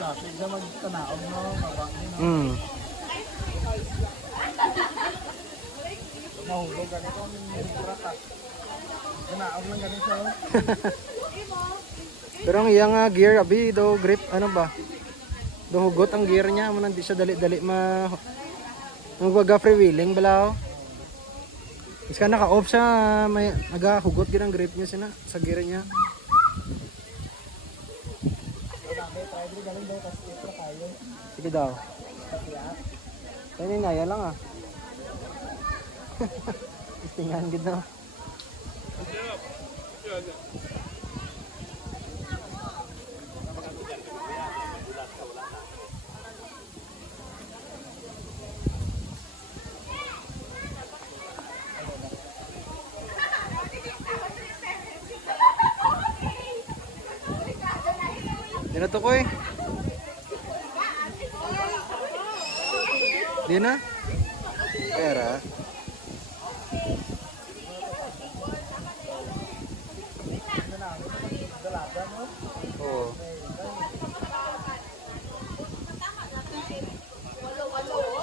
plastic na magtanaog no, mabangin no. Mahulog ganito ang murata. Tanaog lang ganito. Pero ang iyang gear abi do grip ano ba? Do hugot ang gear niya, mo hindi siya dali-dali magwaga freewheeling balaw. Iska naka-off siya, may nagahugot gid ang grip niya sa gear niya. Sige daw. Kaya naya lang Istingan gid no. Di na to ko Di na? Pera.